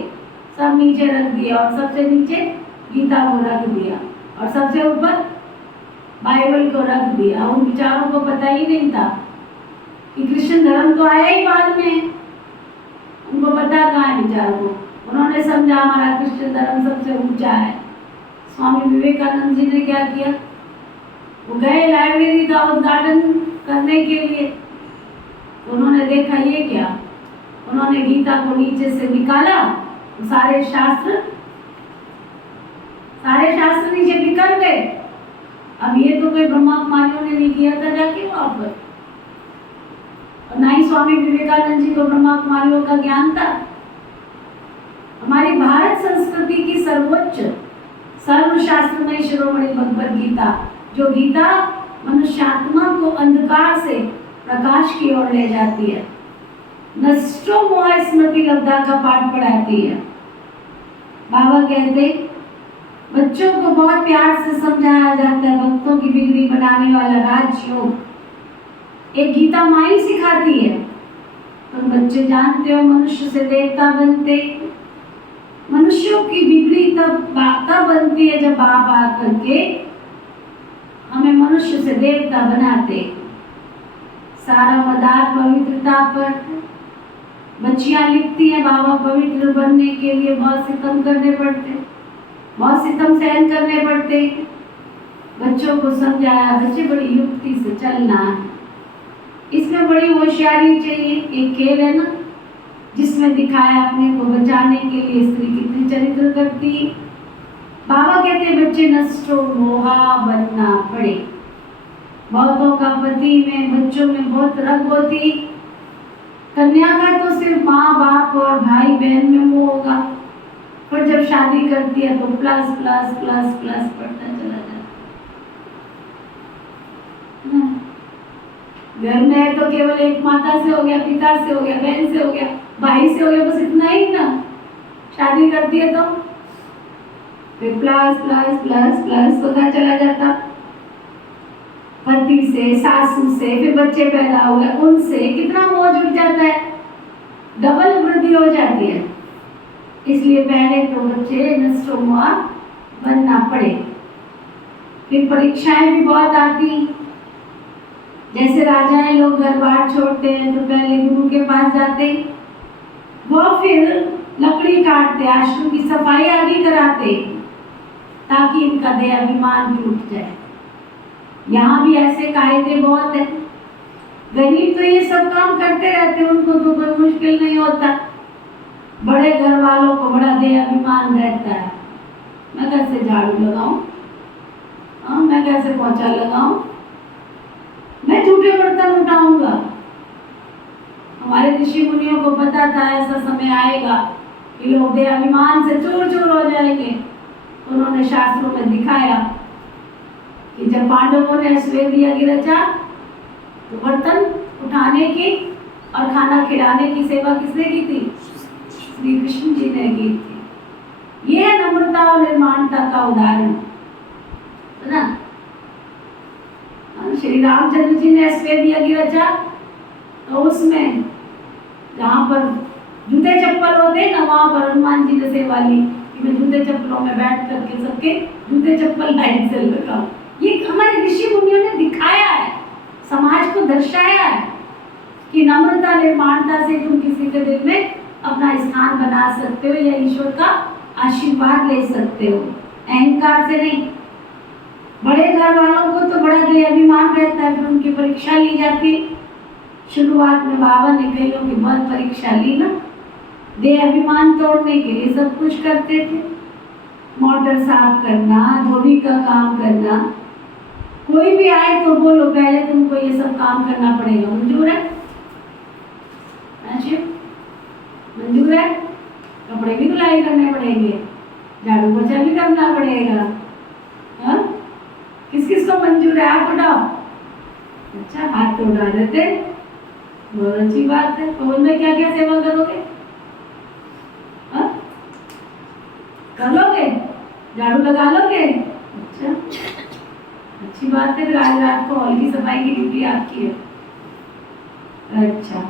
सब नीचे रख दिया, और सबसे नीचे गीता को रख दिया, और सबसे ऊपर बाइबल को रख दिया। उन विचारों को पता ही नहीं था कि कृष्ण धर्म तो आया ही बाद में, उनको पता कहाँ है विचारों को। उन्होंने समझा हमारा कृष्ण धर्म सबसे ऊंचा है। स्वामी विवेकानंद जी ने क्या किया, वो गए लाइब्रेरी का उद्घाटन करने के लिए। उन्होंने देखा ये क्या, उन्होंने गीता को नीचे से निकाला, तो सारे शास्त्र नीचे बिखर गए। अब ये तो कोई ब्रह्मा कुमारियों ने नहीं किया था जाके वहां पर, और ना ही स्वामी विवेकानंद जी को ब्रह्मा कुमारियों का ज्ञान था। हमारी भारत संस्कृति की सर्वोच्च सर्वशास्त्रमय शिरोमणि भगवद गीता, जो गीता मनुष्यात्मा को अंधकार से प्रकाश की ओर ले जाती है, नष्टो मोह स्मृति लब्धा का पाठ पढ़ाती है। बाबा कहते बच्चों को बहुत प्यार से समझाया जाता है, भक्तों की बिगड़ी बनाने वाला राजयोग एक गीता माई सिखाती है। तुम बच्चे जानते हो मनुष्य से देवता बनते, मनुष्यों की बिगड़ी तब बनती है जब बाप आकर के हमें मनुष्य से देवता बनाते। सारा मदार पवित्रता पर। बच्चियां लिखती हैं बाबा पवित्र बनने के लिए बहुत सितम करने पड़ते, बहुत सितम सहन करने पड़ते। बच्चों को समझाया, बच्चे बड़ी युक्ति से चलना है, इसमें बड़ी होशियारी चाहिए। एक खेल है ना जिसमें दिखाया अपने को बचाने के लिए स्त्री कितनी चरित्र करती है। बाबा कहते बच्चे नष्टो मोहा बनना पड़े। बहुतों का पति में बच्चों में बहुत रग होती, कन्या का तो सिर्फ माँ बाप और भाई बहन में वो होगा, पर जब शादी करती है तो प्लस प्लस प्लस प्लस बढ़ता चला जाता। घर में है तो केवल एक माता से हो गया, पिता से हो गया, बहन से हो गया, भाई से हो गया, बस इतना ही ना। शादी करती है तो फिर प्लस प्लस प्लस प्लस होता चला जाता, पति से, सासू से, फिर बच्चे पैदा हो गए उनसे, कितना मोह जुट जाता है, डबल वृद्धि हो जाती है। इसलिए पहले तो बच्चे नष्टो मोहा बनना पड़े। फिर परीक्षाएं भी बहुत आती, जैसे राजाएं लोग घर बार छोड़ते हैं तो पहले गुरु के पास जाते, वो फिर लकड़ी काटते, आश्रम की सफाई आदि कराते, ताकि इनका देहाभिमान टूट जाए। यहाँ भी ऐसे कायदे बहुत है। गरीब तो ये सब काम करते रहते, उनको तो कोई मुश्किल नहीं होता। बड़े घर वालों को बड़ा देहाभिमान रहता है, मैं कैसे झाड़ू लगाऊं, मैं कैसे पोछा लगाऊं, मैं झूठे बर्तन उठाऊंगा। हमारे ऋषि मुनियों को पता था ऐसा समय आएगा कि लोग देहाभिमान से चूर चूर हो जाएंगे। उन्होंने शास्त्रों में दिखाया कि जब पांडवों ने श्वेत यज्ञ रचा तो बर्तन उठाने की और खाना खिलाने की सेवा किसने की थी? श्री कृष्ण जी ने की थी। ये है नम्रता और निर्माणता का उदाहरण, है ना। श्री रामचंद्र जी ने श्वेत यज्ञ रचा तो उसमें जहाँ पर जूते चप्पल होते ना, वहाँ पर हनुमान जी ने सेवा ली कि मैं जूते चप्पलों में बैठ करके सबके जूते चप्पल लाइन से लगाऊं। ये हमारे ऋषि मुनियों ने दिखाया है, समाज को दर्शाया है कि नम्रता निर्माणता से तुम किसी के दिल में अपना स्थान बना सकते हो या ईश्वर का आशीर्वाद ले सकते हो, अहंकार से नहीं। बड़े घर वालों को तो बड़ा दे अभिमान रहता है, फिर उनकी परीक्षा ली जाती। शुरुआत में बाबा ने कईयों की बहुत परीक्षा ली ना, दे अभिमान तोड़ने के लिए सब कुछ करते थे। मोटर साफ करना, धोबी का काम करना, कोई भी आए तो बोलो पहले तुमको ये सब काम करना पड़ेगा, मंजूर है? अच्छा, मंजूर है? कपड़े भी धुलाई करने पड़ेंगे, झाड़ू पोछा भी करना पड़ेगा। हाँ, किस किस को मंजूर है? हाथ उठाओ। अच्छा, हाथ तो उठा देते, बहुत अच्छी बात है। तो उनमें क्या क्या सेवा करोगे? हाँ, कर लोगे? झाड़ू लगा लोगे? अच्छा, अच्छी बात है। फिर आज रात को हॉल की सफाई की ड्यूटी आपकी है। अच्छा,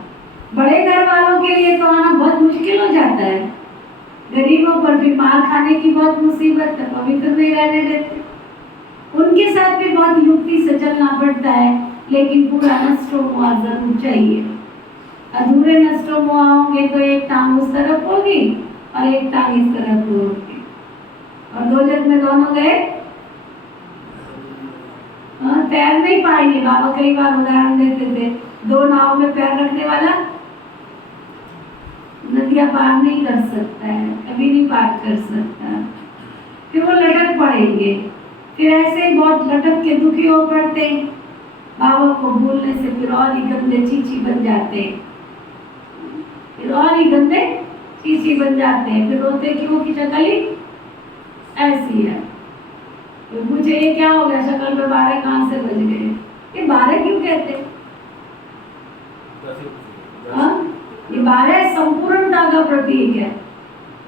बड़े घर वालों के लिए तो आना बहुत मुश्किल हो जाता है। गरीबों पर भी मार खाने की बहुत मुसीबत है, पवित्र नहीं रहने देते। उनके साथ भी बहुत युक्ति से चलना पड़ता है, लेकिन पूरा नष्टो मुआ जरूर चाहिए। अधूरे नष्टो मुआ होंगे तो एक टांग उस तरफ होगी और एक टांग इस तरफ होगी, और दो जग में दोनों गए तैर नहीं पाएंगे। बाबा कई बार उदाहरण देते थे, दो नाव में पैर रखने वाला नदियां पार नहीं कर सकता है, कभी नहीं पार कर सकता, फिर वो लटक पड़ेंगे। फिर ऐसे ही बहुत लटक के दुखी हो पड़ते, बाबा को भूलने से फिर और ही गंदे चीची बन जाते, फिर और ही गंदे चीची बन जाते हैं। फिर रोते क्यों की शक्ल ही ऐसी है। तो मुझे ये क्या हो गया, शक्ल पे 12 कहाँ से बज गए? ये 12 क्यों कहते? हाँ, ये 12 संपूर्णता का प्रतीक है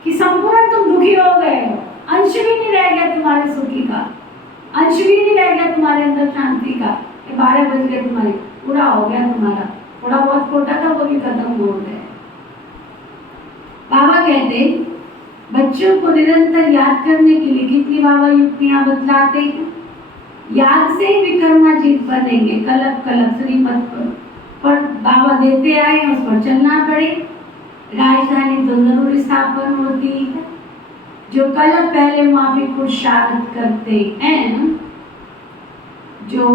कि संपूर्ण तुम दुखी हो गए हो, अंश भी नहीं रह गया तुम्हारे सुखी का, अंश भी नहीं रह गया तुम्हारे अंदर शांति का। ये 12 बज गए तुम्हारे, पूरा हो गया तुम्हारा, थोड़ा बहुत खोटा था वो भी खत्म हो गया। बाबा कहते बच्चों को निरंतर याद करने के लिए कितनी बाबा युक्तियां बतलाते हैं। याद से ही विक्रमाजीत बनेंगे, कलप कलप श्रीमत पर बाबा देते आए, उस पर चलना पड़े। राजधानी तो जरूर स्थापन होती है। जो कलप पहले माफी पुरुषार्थ करते हैं, जो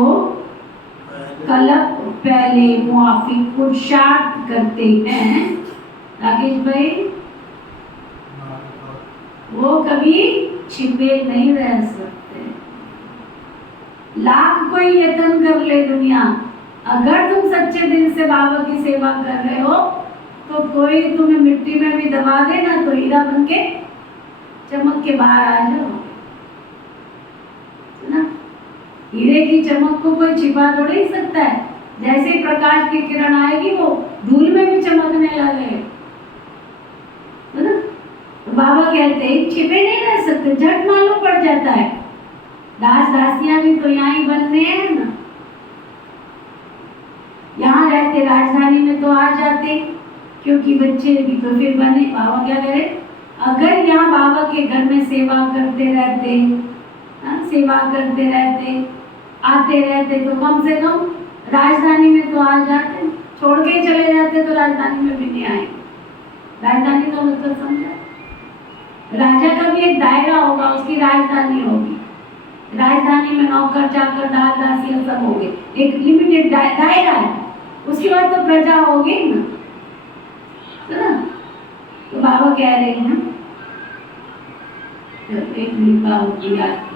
कलप पहले माफी पुरुषार्थ करते हैं, राकेश भाई, वो कभी छिपे नहीं रह सकते। लाख कोई यत्न कर ले दुनिया, अगर तुम सच्चे दिल से बाबा की सेवा कर रहे हो तो कोई तुम्हें मिट्टी में भी दबा दे ना, तो हीरा बन के चमक के बाहर आ जाओ ना। हीरे की चमक को कोई छिपा तो नहीं सकता है। जैसे ही प्रकाश की किरण आएगी वो धूल में भी चमकने लगे, है ना। तो बाबा कहते हैं छिपे नहीं रह सकते, झट मालूम पड़ जाता है। दास दासियां भी तो यहाँ ही बनने हैं ना, यहाँ रहते, राजधानी में तो आ जाते, क्योंकि बच्चे भी तो फिर बने। बाबा क्या करे, अगर यहाँ बाबा के घर में सेवा करते रहते, सेवा करते रहते, आते रहते, तो कम से कम राजधानी में तो आ जाते। छोड़ के चले जाते तो राजधानी में भी नहीं आए। राजधानी का मतलब समझा? राजा का भी एक दायरा होगा, उसकी राजधानी होगी। राजधानी में नौकर चाकर दास दासियां सब होंगे, एक लिमिटेड दायरा है, उसके बाद तो प्रजा होगी ना, है ना। तो बाबा कह रहे हैं एक मिनट बाबू की याद कर।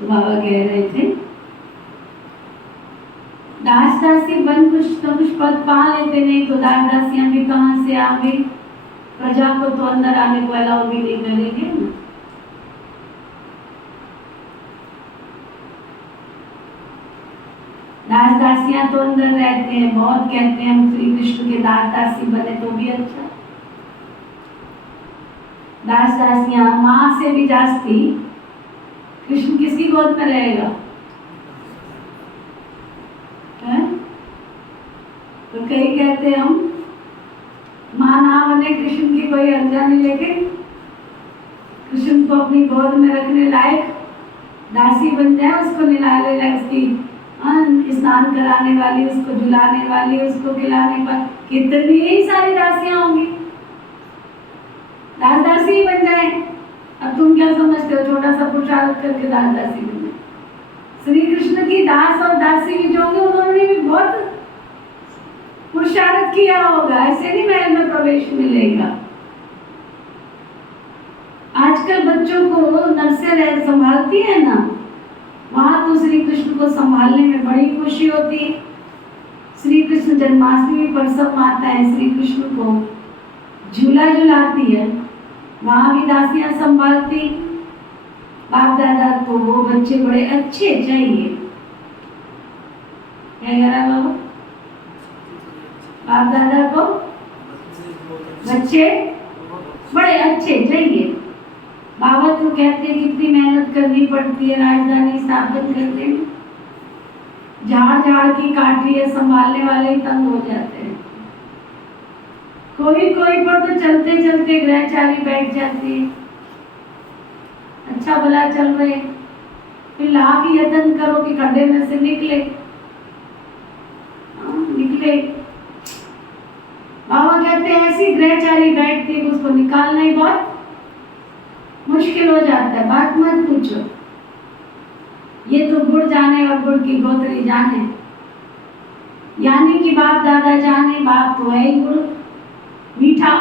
तो बाबा कह रहे थे दास दासी बन कुछ न कुछ पद पा लेते, नहीं तो दास दासियां भी कहाँ से आ गई, प्रजा को तो अंदर आने को अलाउ भी नहीं करेंगे ना। दास दासियां तो अंदर रहते हैं, बहुत कहते हैं हम श्री कृष्ण के दास दासी बने तो भी अच्छा। दास दासियां माँ से भी जास्ती कृष्ण किसकी गोद में रहेगा है? तो कई कहते हम माँ ना बने कृष्ण की कोई अर्जा नहीं, लेकिन कृष्ण को अपनी गोद में रखने लायक दासी बन जाए, उसको निलाने लायक, उसकी स्नान कराने वाली, उसको झुलाने वाली, उसको खिलाने पर कितनी ही सारी दासियां होंगी, दास दासी ही बन जाए। अब तुम क्या समझते हो, छोटा सा पुरुषार्थ करके दास दासी बन जाए। श्री कृष्ण की दास और दासी भी जो होंगे उन्होंने भी बहुत पुरुषार्थ किया होगा, ऐसे नहीं महल में प्रवेश मिलेगा। आजकल बच्चों को नर्सरी संभालती है ना, वहां तो श्री कृष्ण को संभालने में बड़ी खुशी होती है। श्री कृष्ण जन्माष्टमी पर सब माताएं श्री कृष्ण को झूला झुलाती है, वहां भी दासियां संभालती। बाप दादा को वो बच्चे बड़े अच्छे चाहिए, क्या कह रहा बाबा? बाप दादा को बच्चे बड़े अच्छे चाहिए। बाबा तो कहते हैं कितनी मेहनत करनी पड़ती है राजधानी स्थापित करने में, झाड़ झाड़ की काटी है, संभालने वाले ही तंग हो जाते हैं। कोई कोई पर तो चलते चलते ग्रहचारी बैठ जाती है, अच्छा भला चल रहे, फिर लाख यत्न करो कि खड्डे में से निकले। बाबा कहते हैं ऐसी ग्रहचारी बैठती है, उसको निकालना ही बहुत मुश्किल हो जाता है। बात मत पूछो, ये तो गुड़ जाने और गुड़ की गोतरी जाने, यानी कि बाप दादा जाने, बाप तो है ही गुड़ मीठा,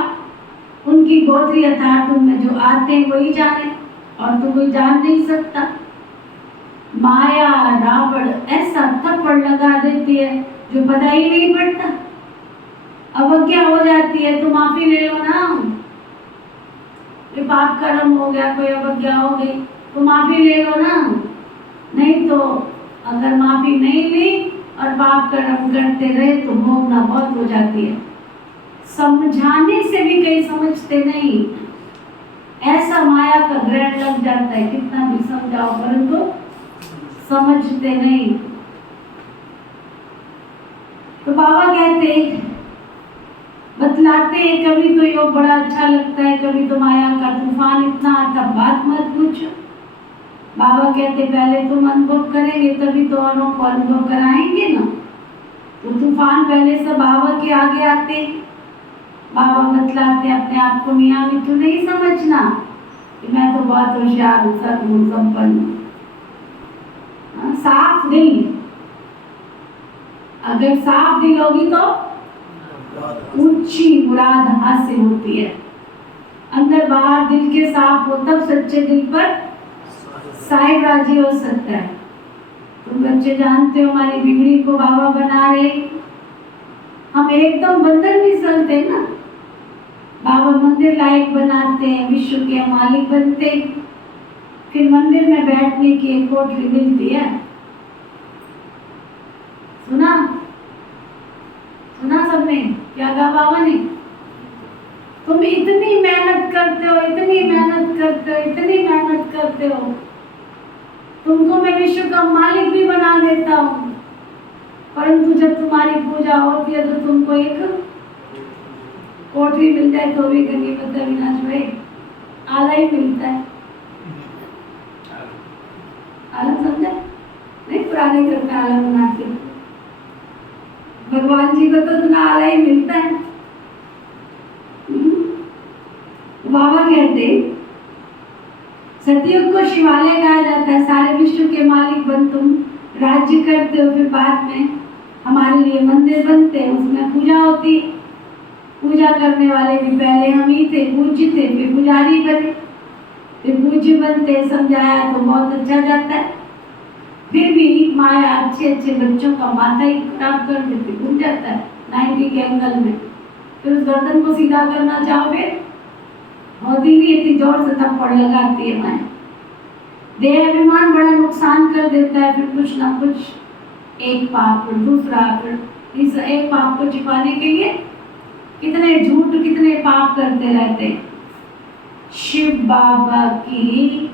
उनकी गोतरी अर्थात उनमें जो आते हैं वही जाने, और तो कोई जान नहीं सकता। माया रावण ऐसा थप्पड़ लगा देती है जो पता ही नहीं पड़ता। अवज्ञा हो जाती है तो माफी ले लो ना, पाप कर्म हो गया, कोई अवज्ञा हो गई तो माफी ले लो ना, नहीं तो अगर माफी नहीं ली और पाप कर्म करते रहे तो भोगना बहुत हो जाती है। समझाने से भी कई समझते नहीं, ऐसा माया का ग्रहण लग जाता है, कितना भी समझाओ परंतु समझते नहीं। तो बाबा कहते बतलाते हैं, कभी तो योग बड़ा अच्छा लगता है, कभी तो माया का तूफान इतना आता, बात मत पूछो। बाबा कहते पहले तुम अनुभव करेंगे तभी तो औरों को अनुभव कराएंगे ना। तो तूफान पहले से बाबा के आगे आते, बाबा बतलाते अपने आप को, मियाँ मिठू नहीं समझना कि मैं तो बहुत होशियार हूँ, सर्वगुण संपन्न हूँ। साफ दिल, अगर साफ दिल होगी तो ऊंची मुराद हासिल होती है। अंदर बाहर दिल के साफ हो तब सच्चे दिल पर साहिब राजी हो सकता है। तुम बच्चे जानते हो हमारी बिगड़ी को बाबा बना रहे, हम एकदम बंधन नहीं चलते ना, बाबा मंदिर लायक बनाते हैं, विश्व के मालिक बनते, फिर मंदिर में बैठने की एक कोठरी मिलती है। सुना सबने क्या कहा बाबा ने? तुम इतनी मेहनत करते हो, इतनी मेहनत करते हो, इतनी मेहनत करते हो, तुमको मैं विश्व का मालिक भी बना देता हूँ, परंतु जब तुम्हारी पूजा होती है तो तुमको एक कोठरी मिल जाए तो भी गनीमत है विनाश भाई, आला ही मिलता है। आला समझा नहीं? पुराने घर में आला बनाते, भगवान जी को तो इतना आला ही मिलता है। बाबा कहते सतयुग को शिवालय कहा जाता है, सारे विश्व के मालिक बन तुम राज्य करते हो, फिर बाद में हमारे लिए मंदिर बनते हैं, उसमें पूजा होती, पूजा करने वाले भी पहले हम ही थे, पूज्य थे, फिर पुजारी बने, फिर पूज्य बनते, समझाया तो बहुत अच्छा जाता है। फिर भी माया अच्छे अच्छे बच्चों का माथा ही खराब कर देती, घूम जाता है 90 के एंगल में। फिर उस गर्दन को सीधा करना चाहो फिर होती नहीं, इतनी जोर से थप्पड़ लगाती है माया। देह अभिमान बड़ा नुकसान कर देता है। फिर कुछ ना कुछ एक पाप, फिर दूसरा, फिर तीसरा। एक पाप को छिपाने के लिए कितने झूठ, कितने पाप करते रहते हैं। शिव बाबा की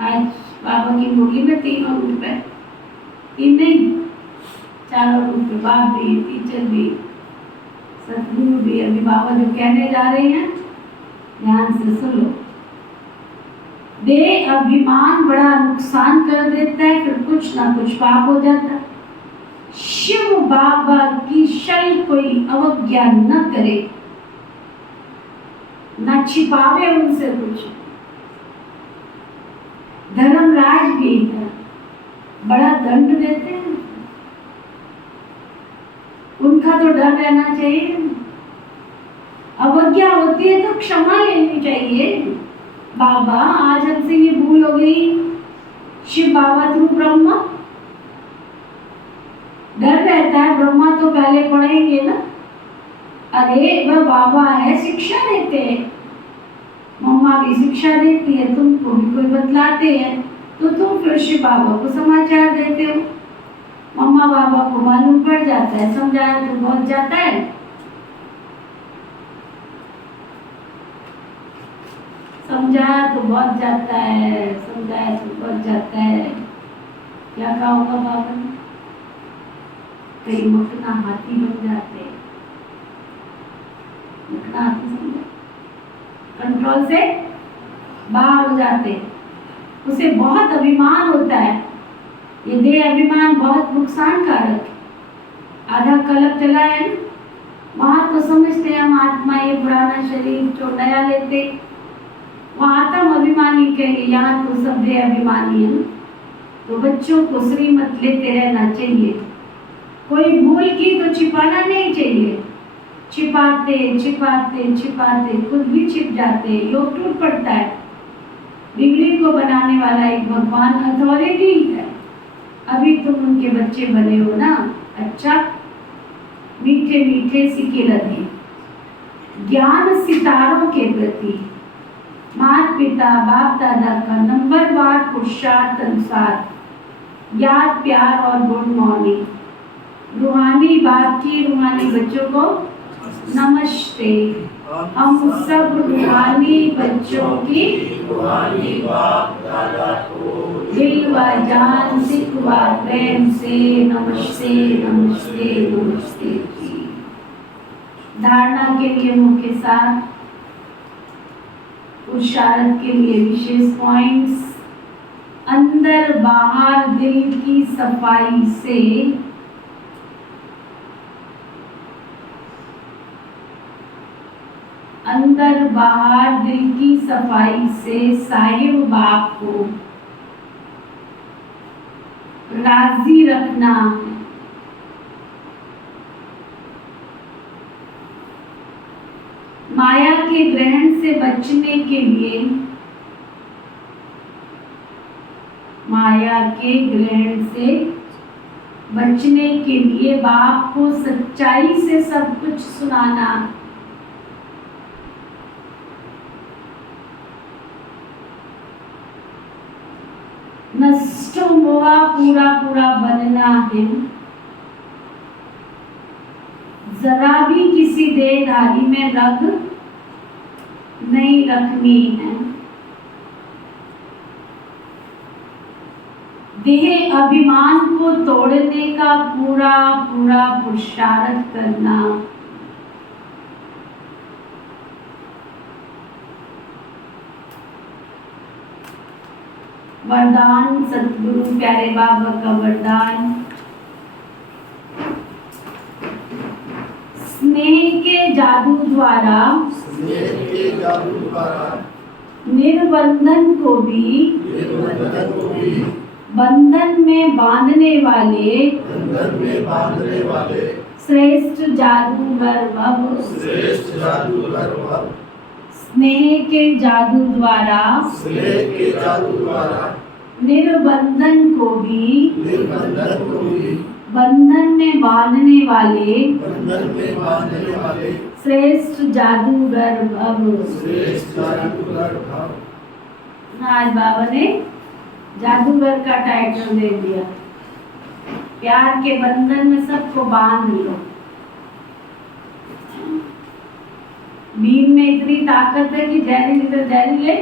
आज बाबा की मुरली में तीनों रूप है, तीन नहीं चारों रूप है। बाप भी, टीचर भी, सतगुरु भी। अभी बाबा जो कहने जा रहे हैं ध्यान से सुनो। देह अभिमान बड़ा नुकसान कर देता है, फिर कुछ ना कुछ पाप हो जाता है। शिव बाबा की शल कोई अवज्ञा न करे, न छिपावे उनसे कुछ। धर्मराज भी बड़ा दंड देते हैं, उनका तो डर रहना चाहिए। अवज्ञा होती है तो क्षमा लेनी चाहिए। बाबा आज हमसे ये भूल हो गई, शिव बाबा थ्रू ब्रह्मा। डर रहता है, ब्रह्मा तो पहले पढ़ेंगे ना। अरे वह बाबा है, शिक्षा देते हैं। मम्मा भी शिक्षा देती है, तुमको भी कोई बतलाते हैं तो तुम फिर शिव बाबा को समाचार देते हो। मम्मा बाबा को मालूम पड़ जाता है, समझाया तो बहुत जाता है। समझाया तो बहुत जाता है, समझाया तो बहुत जाता है। क्या कहा होगा बाबा ने? कई मखना हाथी बन जाते हैं। मखना हाथी समझा, कंट्रोल से बाहर हो जाते। उसे बहुत अभिमान होता है। ये देह अभिमान बहुत नुकसानकारक है। आधा कलप चला है ना, वहां तो समझते हैं हम आत्मा, ये पुराना शरीर जो नया लेते, वहां आत्म अभिमानी कहेंगे, यहाँ तो सब देह अभिमानी है ना। तो बच्चों को श्रीमत लेते रहना चाहिए। कोई भूल की तो छिपाना नहीं चाहिए। छिपाते छिपाते छिपाते खुद भी छिप जाते, योग टूट पड़ता है। बिगड़ी को बनाने वाला एक भगवान अथॉरिटी है। अभी तुम उनके बच्चे बने हो ना, अच्छा मीठे मीठे सिक्के लगे। ज्ञान सितारों के प्रति माता पिता बाप दादा का नंबरवार पुरुषार्थ अनुसार याद, प्यार और गुड मॉर्निंग। रूहानी बाप की रूहानी बच्चों को नमस्ते। हम सब रूहानी बच्चों की रूहानी बाप दादा को दिल व जान सिख व प्रेम से नमस्ते नमस्ते नमस्ते की। धारणा के लिए मुख्य साथ, पुरुषार्थ के लिए विशेष पॉइंट्स। अंदर बाहर दिल की सफाई से अंदर बाहर दिल की सफाई से साहिब बाप को राजी रखना। माया के ग्रहण से बचने के लिए, माया के ग्रहण से बचने के लिए बाप को सच्चाई से सब कुछ सुनाना। नष्टो मोहा पूरा पूरा बनना है। जरा भी किसी देहधारी में रग नहीं रखनी है। देह अभिमान को तोड़ने का पूरा पूरा पुरुषार्थ करना। वरदान सतगुरु प्यारे बाबा का वरदान। स्नेह के जादू द्वारा निर्बंधन को भी बंधन में बांधने वाले श्रेष्ठ जादूगर भव। स्नेह के जादू द्वारा निर्बंधन को भी बंधन में बांधने वाले श्रेष्ठ जादूगर भव। आज बाबा ने जादूगर का टाइटल दे दिया। प्यार के बंधन में सबको बांध लो। बीन में इतनी ताकत है कि जहरीले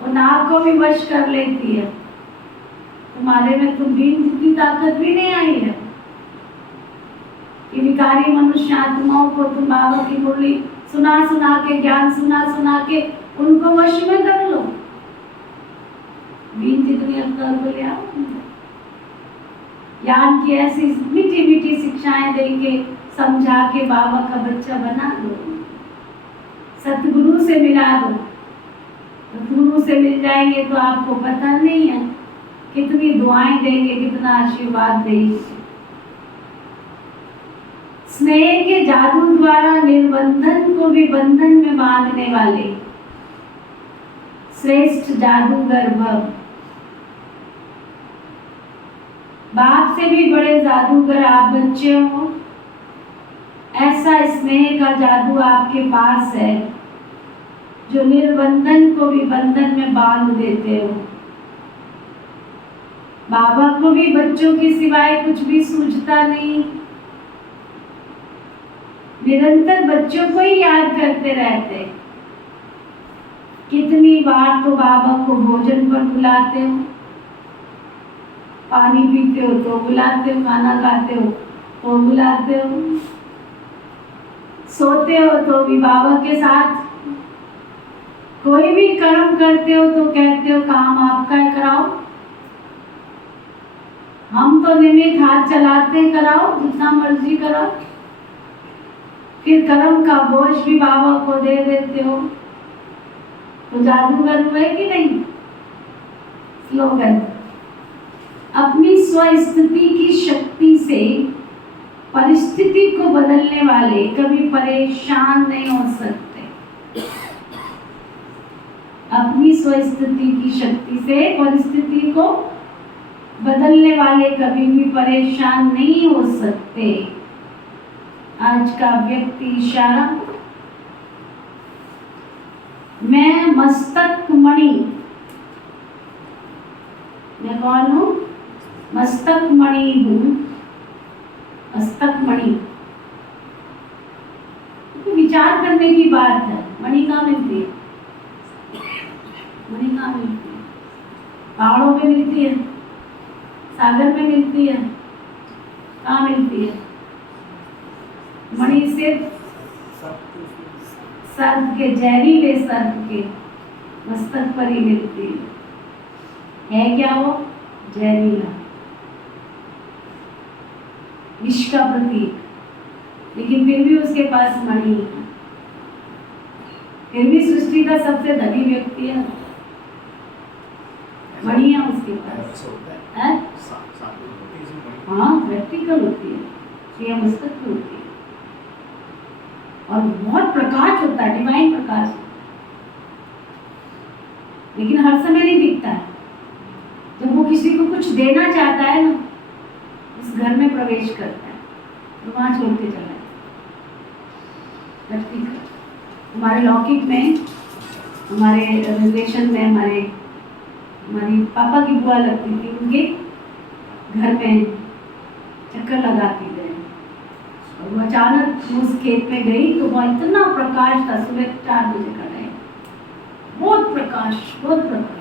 वो नाग को भी वश कर लेती है। तुम्हारे में तो बीन जितनी ताकत भी नहीं आई है कि विकारी मनुष्य आत्माओं को तुम बाबा की मुरली सुना सुना के, ज्ञान सुना सुना के उनको वश में कर लो। बीन जितनी अक्ल को ले आओ। ज्ञान की ऐसी मीठी मीठी शिक्षाएं देके समझा के बाबा का बच्चा बना दो। सतगुरु से मिला दो। सतगुरु से मिल जाएंगे तो आपको पता नहीं है कितनी दुआएं देंगे, कितना आशीर्वाद देंगे। स्नेह के जादू द्वारा निर्बंधन को भी बंधन में बांधने वाले श्रेष्ठ जादूगर भव। बाप से भी बड़े जादूगर आप बच्चे हो। ऐसा स्नेह का जादू आपके पास है जो निर्बंधन को भी बंधन में बांध देते हो। बाबा को भी बच्चों के सिवाय कुछ भी सूझता नहीं। निरंतर बच्चों को ही याद करते रहते। कितनी बार तो बाबा को भोजन पर बुलाते हो, पानी पीते हो तो बुलाते हो, खाना खाते हो तो बुलाते हो, सोते हो तो भी बाबा के साथ, कोई भी कर्म करते हो तो कहते हो काम आपका है कराओ। हम तो निमित्त हाथ चलाते कराओ, जितना मर्जी कराओ। फिर कर्म का बोझ भी बाबा को दे देते हो तो जादूगर हुए कि नहीं। स्लोगन, अपनी स्वस्थिति की शक्ति से परिस्थिति को बदलने वाले कभी परेशान नहीं हो सकते। अपनी स्वस्थिति की शक्ति से परिस्थिति को बदलने वाले कभी भी परेशान नहीं हो सकते। आज का व्यक्ति इशारा, मैं मस्तक मणि। मैं कौन हूँ? मस्तक मणि हूँ। मस्तक मणि तो विचार करने की बात है। मणि कहाँ मिलती है? मणि कहाँ मिलती है? पहाड़ों में मिलती है, सागर में मिलती है, कहाँ मिलती है? मणि सिर्फ सर्प के, जहरीले सर्प के मस्तक पर ही मिलती है क्या वो? जहरीला, विष का प्रतीक, लेकिन फिर भी उसके पास मणि है। फिर भी सृष्टि का सबसे धनी व्यक्ति है, मणि है उसके पास। हाँ, प्रैक्टिकल होती है, ये मस्तक में होती है और बहुत प्रकाश होता है, डिवाइन प्रकाश, लेकिन हर समय नहीं दिखता है। जब वो किसी को कुछ देना चाहता है ना, उस घर में प्रवेश करता है तो वहाँ छोड़ के चला जाता है। हमारे लौकिक में, हमारे रिलेशन में, हमारी पापा की बुआ लगती थी, उनके घर में चक्कर लगाती गए और वो अचानक उस खेत में गई तो वहाँ इतना प्रकाश था। सुबह 4 बजे का टाइम, बहुत प्रकाश, बहुत प्रकाश।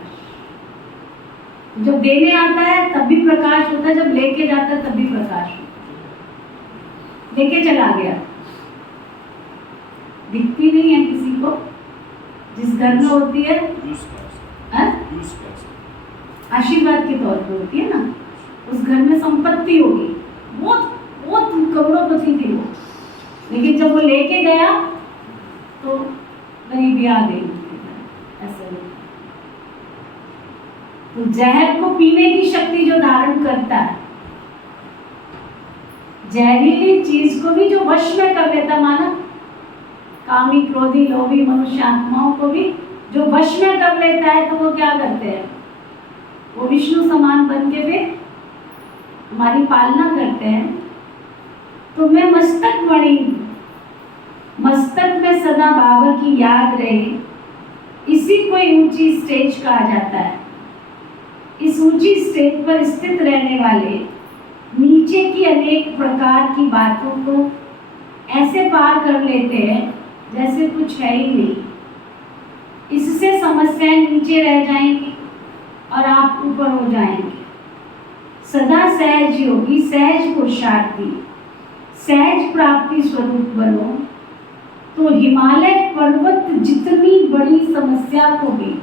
जब देने आता है तब भी प्रकाश होता है, जब लेके जाता है तब भी प्रकाश होता है। लेके चला गया, दिखती नहीं है किसी को। जिस घर में होती है आशीर्वाद के तौर पे होती है ना, उस घर में संपत्ति होगी, बहुत बहुत करोड़पति थी वो, लेकिन जब वो लेके गया तो गरीबी आ गई ऐसा। तो जहर को पीने की शक्ति जो धारण करता है, जहरीली चीज को भी जो वश में कर लेता, माना कामी, क्रोधी, लोभी मनुष्य आत्माओं को भी जो वश में कर लेता है, तो वो क्या करते हैं? वो विष्णु समान बन के वे हमारी पालना करते हैं। तो मैं मस्तक मणि, मस्तक में सदा बाबा की याद रहे, इसी को ऊंची स्टेज कहा जाता है। इस ऊंची स्टेज पर स्थित रहने वाले नीचे की अनेक प्रकार की बातों को ऐसे पार कर लेते हैं जैसे कुछ है ही नहीं। इससे समस्याएं नीचे रह जाएंगी और आप ऊपर हो जाएंगे। सदा सहज योगी, सहज पुरुषार्थी, सहज प्राप्ति स्वरूप बनो तो हिमालय पर्वत जितनी बड़ी समस्या को भी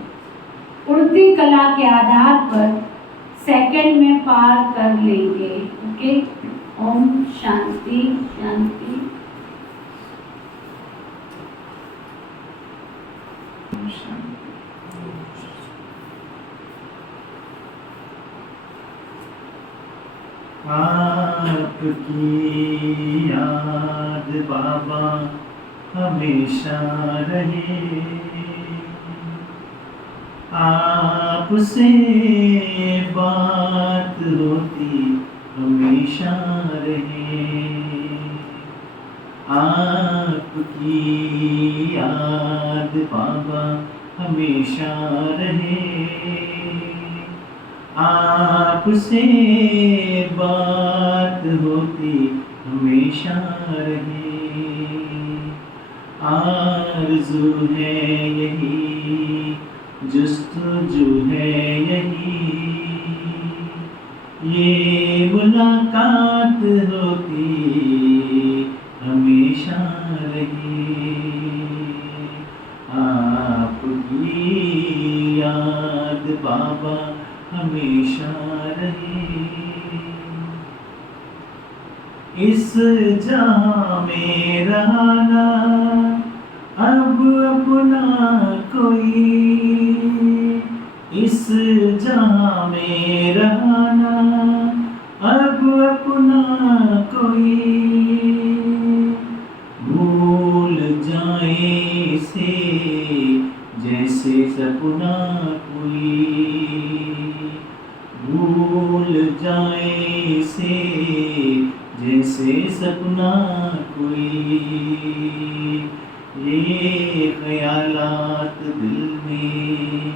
उड़ती कला के आधार पर सेकंड में पार कर लेंगे। ओके, ओम शांति शांति। आपकी याद बाबा हमेशा रहे, आपसे बात होती हमेशा रहे। आपकी याद बाबा हमेशा रहे, आपसे बात होती हमेशा रहे। आरज़ू है यही, जुस्तजू है यही, ये मुलाकात होती हमेशा रही। आपकी याद बाबा हमेशा रहे। इस जहां में रहना अब अपना कोई, इस जहां में रहना अब अपना कोई, भूल जाए से जैसे सपना कोई, भूल जाए से जैसे सपना कोई। ये ख्यालात दिल में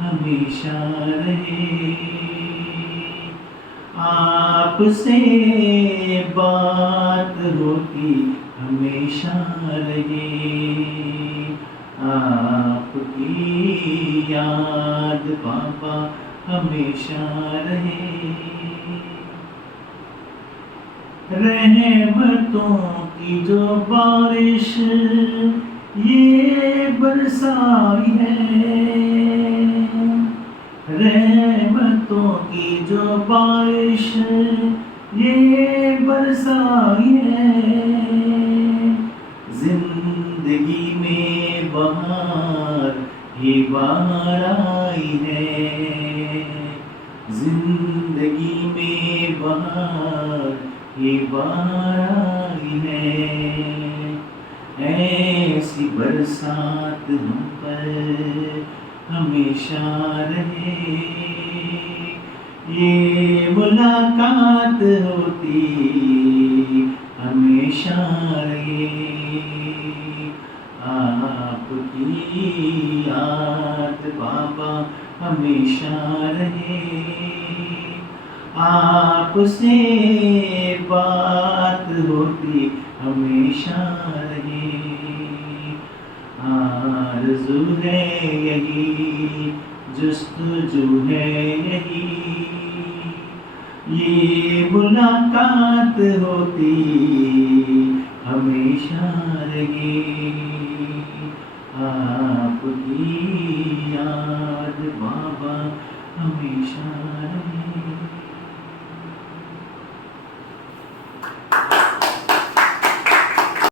हमेशा रहे, आपसे बात होती हमेशा रहे। आपकी याद बाबा हमेशा रहे। रहमतों की जो बारिश ये बरसाई है, रहमतों की जो बारिश ये बरसाई है। जिंदगी में बहार ही बहार आई है, जिंदगी में बहार ये बहार आई है। ऐसी बरसात हम पर हमेशा रहे, ये मुलाकात होती हमेशा रहे। आपकी याद बाबा हमेशा रहे, आपसे बात होती हमेशा रहे। आरज़ू है यही, जुस्तजू है यही, ये मुलाकात होती हमेशा रहे। आपकी याद बाबा हमेशा रहे।